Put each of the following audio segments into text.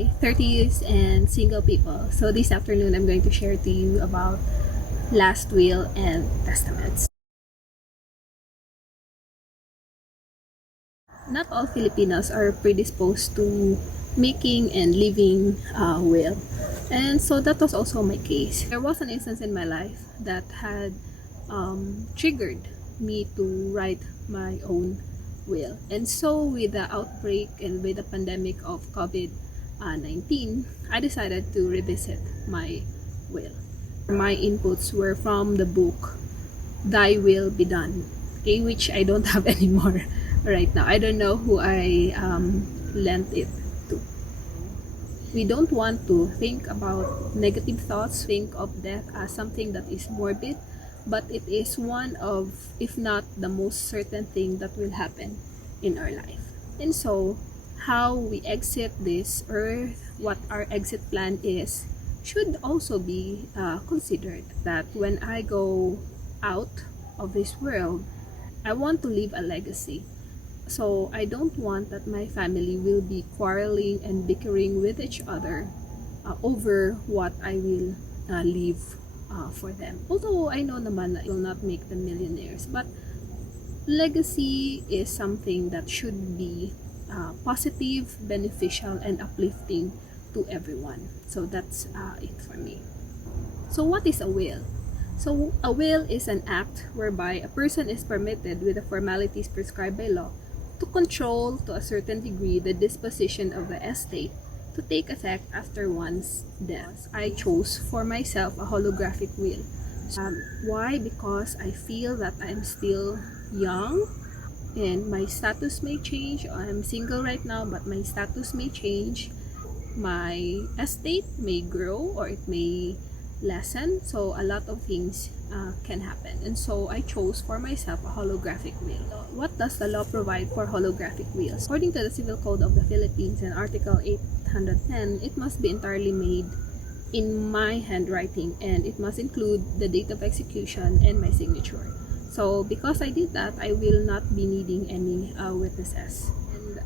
Hi, Thirteous and single people. So this afternoon I'm going to share to you about last will and testaments. Not all Filipinos are predisposed to making and living a will. And so that was also my case. There was an instance in my life that had triggered me to write my own will. And so with the outbreak and with the pandemic of COVID-19, I decided to revisit my will. My inputs were from the book Thy Will Be Done, okay, which I don't have anymore right now. I don't know who I lent it to. We don't want to think about negative thoughts, think of death as something that is morbid, but it is one of, if not the most certain thing that will happen in our life. And so, how we exit this earth, what our exit plan is, should also be considered. That when I go out of this world, I want to leave a legacy. So I don't want that my family will be quarreling and bickering with each other over what I will leave for them. Although I know naman na it will not make them millionaires, but legacy is something that should be positive, beneficial, and uplifting to everyone. So that's it for me. So what is a will? So a will is an act whereby a person is permitted, with the formalities prescribed by law, to control to a certain degree the disposition of the estate to take effect after one's death. I chose for myself a holographic will. Why? Because I feel that I'm still young and my status may change. I'm single right now, but my status may change. My estate may grow or it may lessen. So a lot of things can happen. And so I chose for myself a holographic will. What does the law provide for holographic wills? According to the Civil Code of the Philippines and Article 810, it must be entirely made in my handwriting and it must include the date of execution and my signature. So because I did that, I will not be needing any witnesses.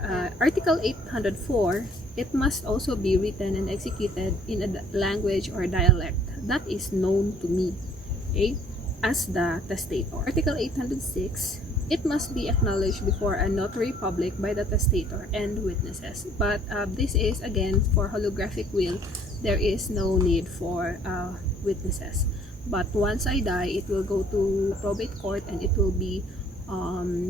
And Article 804, it must also be written and executed in a language or dialect that is known to me, okay, as the testator. Article 806, it must be acknowledged before a notary public by the testator and witnesses. But this is again for holographic will. There is no need for witnesses. But once I die, it will go to probate court and it will be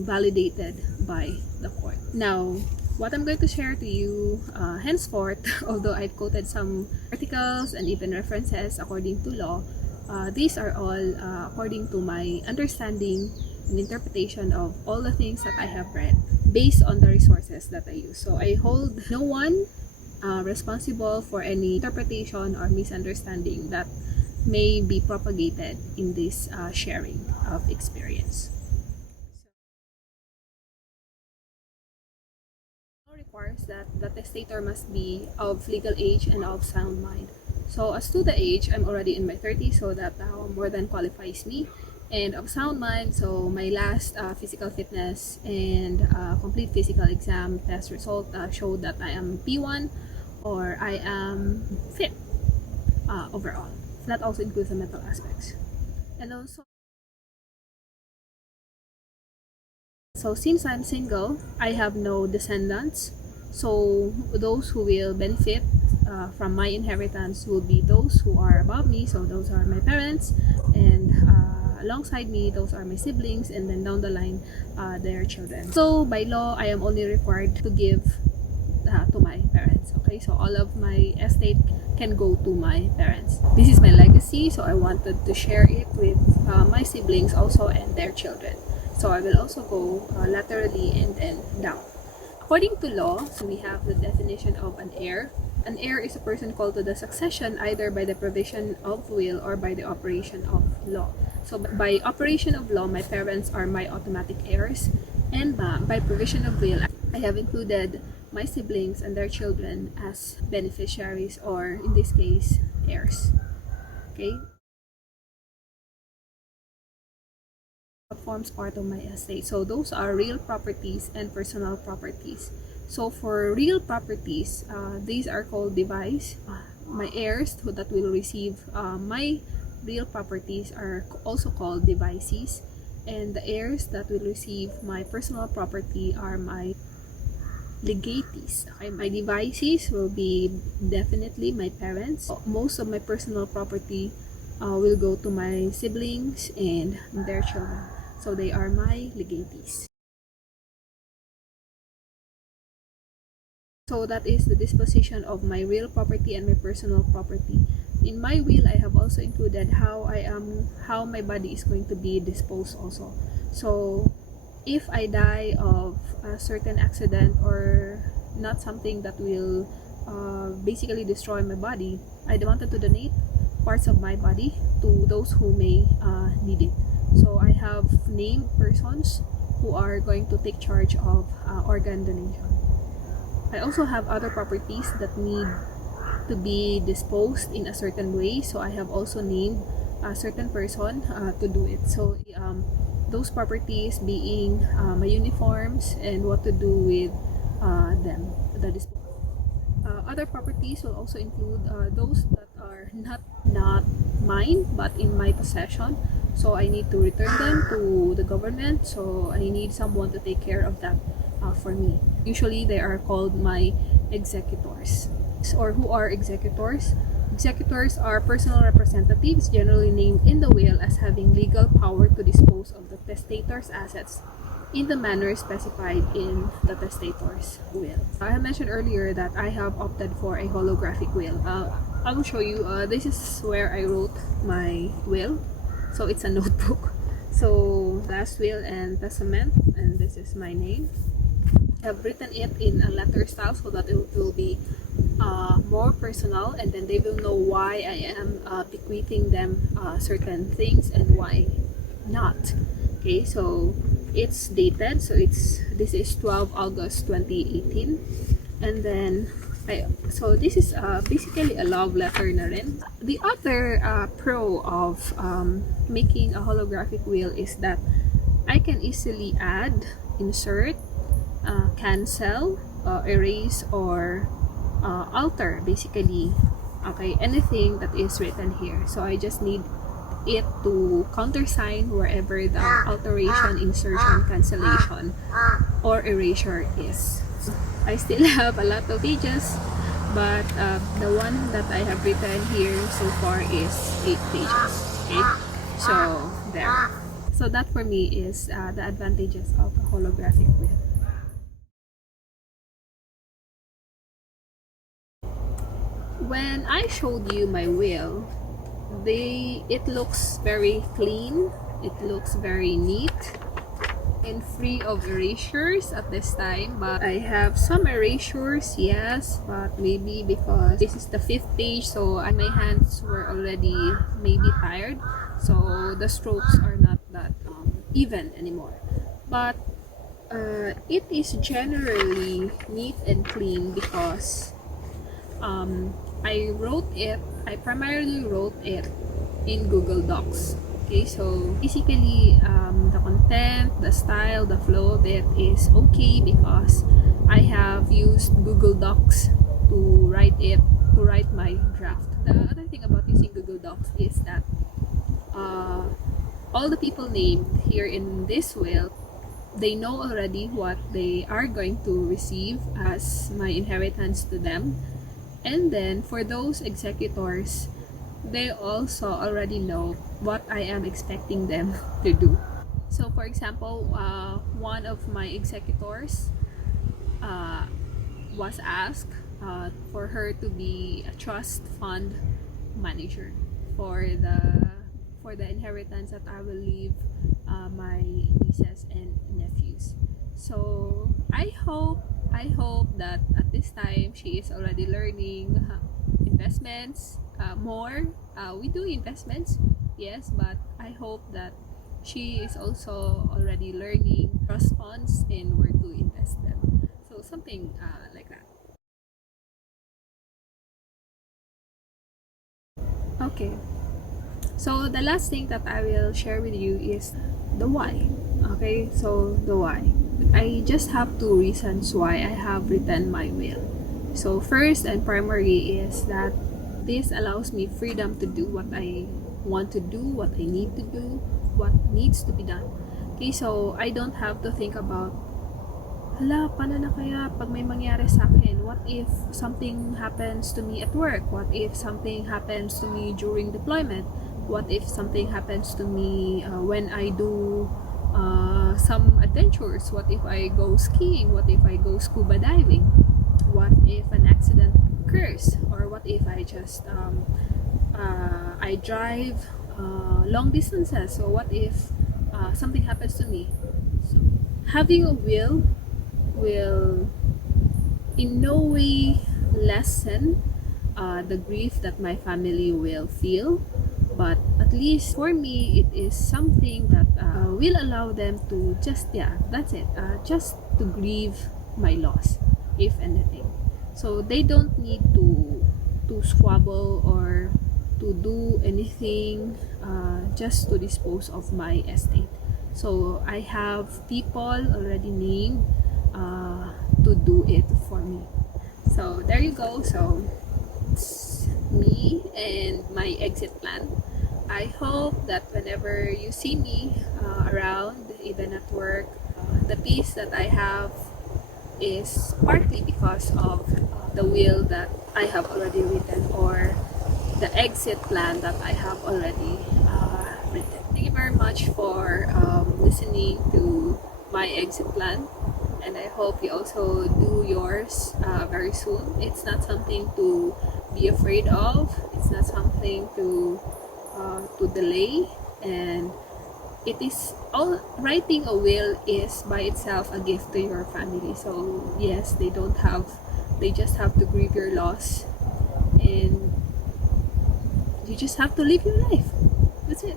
validated by the court. Now, what I'm going to share to you henceforth, although I've quoted some articles and even references according to law, these are all according to my understanding and interpretation of all the things that I have read based on the resources that I use. So I hold no one responsible for any interpretation or misunderstanding that may be propagated in this sharing of experience. Requires that the testator must be of legal age and of sound mind. So as to the age, I'm already in my 30s, so that more than qualifies me. And of sound mind, so my last physical fitness and complete physical exam test result showed that I am P1 or I am fit overall. That also includes the mental aspects. And also, so since I'm single, I have no descendants. So those who will benefit from my inheritance will be those who are above me. So those are my parents, and alongside me, those are my siblings, and then down the line, their children. So by law, I am only required to give to my parents. Okay, so all of my estate can go to my parents. This is my legacy, so I wanted to share it with my siblings also and their children. So I will also go laterally and then down. According to law, so we have the definition of an heir. An heir is a person called to the succession either by the provision of will or by the operation of law. So by operation of law, my parents are my automatic heirs, and by provision of will, I have included my siblings and their children as beneficiaries, or in this case, heirs. Okay? Forms part of my estate. So those are real properties and personal properties. So for real properties, these are called device. My heirs that will receive my real properties are also called devices, and the heirs that will receive my personal property are my legatees. Okay, my devices will be definitely my parents. Most of my personal property will go to my siblings and their children. So they are my legatees. So that is the disposition of my real property and my personal property. In my will, I have also included how my body is going to be disposed also. So if I die of a certain accident or not something that will basically destroy my body, I wanted to donate parts of my body to those who may need it. So I have named persons who are going to take charge of organ donation. I also have other properties that need to be disposed in a certain way, so I have also named a certain person to do it. So those properties being my uniforms and what to do with them. That is other properties will also include those that are not mine but in my possession. So I need to return them to the government. So I need someone to take care of that for me. Usually they are called my executors. Or who are executors? Executors are personal representatives generally named in the will as having legal power to dispose of the testator's assets in the manner specified in the testator's will. I have mentioned earlier that I have opted for a holographic will. I will show you. This is where I wrote my will. So it's a notebook. So last will and testament, and this is my name. I have written it in a letter style so that it will be more personal, and then they will know why I am bequeathing them certain things and why not. Okay, so it's dated, so this is 12 August 2018, and then so this is basically a love letter na rin. The other pro of making a holographic will is that I can easily add, insert, cancel, erase, or alter, basically, okay, anything that is written here. So I just need it to countersign wherever the alteration, insertion, cancellation, or erasure is. I still have a lot of pages, but the one that I have written here so far is 8 pages. Okay, so there. So that for me is the advantages of a holographic will. When I showed you my will, it looks very clean, it looks very neat and free of erasures at this time, but I have some erasures, yes, but maybe because this is the 5th page, so my hands were already maybe tired, so the strokes are not that even anymore. But it is generally neat and clean because I primarily wrote it in Google Docs. Okay, so basically the content, the style, the flow of it is okay because I have used Google Docs to write my draft. The other thing about using Google Docs is that all the people named here in this will, they know already what they are going to receive as my inheritance to them. And then for those executors, they also already know what I am expecting them to do. So for example, one of my executors was asked for her to be a trust fund manager for the inheritance that I will leave my nieces and nephews. So I hope that at this time she is already learning investments more. We do investments, yes, but I hope that she is also already learning trust funds and where to invest them. So something like that. Okay. So the last thing that I will share with you is the why. Okay, so the why. I just have two reasons why I have written my will. So first and primary is that this allows me freedom to do what I want to do, what I need to do, what needs to be done. Okay, so I don't have to think about, hala, paano na kaya pag may mangyari sa akin? What if something happens to me at work? What if something happens to me during deployment? What if something happens to me when I do some adventures? What if I go skiing? What if I go scuba diving? What if an accident occurs? Or what if I just I drive long distances? So what if something happens to me? So having a will in no way lessen the grief that my family will feel, but at least for me it is something that will allow them to just, yeah, that's it, just to grieve my loss, if anything. So they don't need to squabble or to do anything just to dispose of my estate. So I have people already named to do it for me. So there you go. So it's me and my exit plan. I hope that whenever you see me around, even at work, the peace that I have is partly because of the will that I have already written, or the exit plan that I have already written. Thank you very much for listening to my exit plan, and I hope you also do yours very soon. It's not something to be afraid of. It's not something to delay, and it is all. Writing a will is by itself a gift to your family. So yes, they just have to grieve your loss, and you just have to live your life. That's it.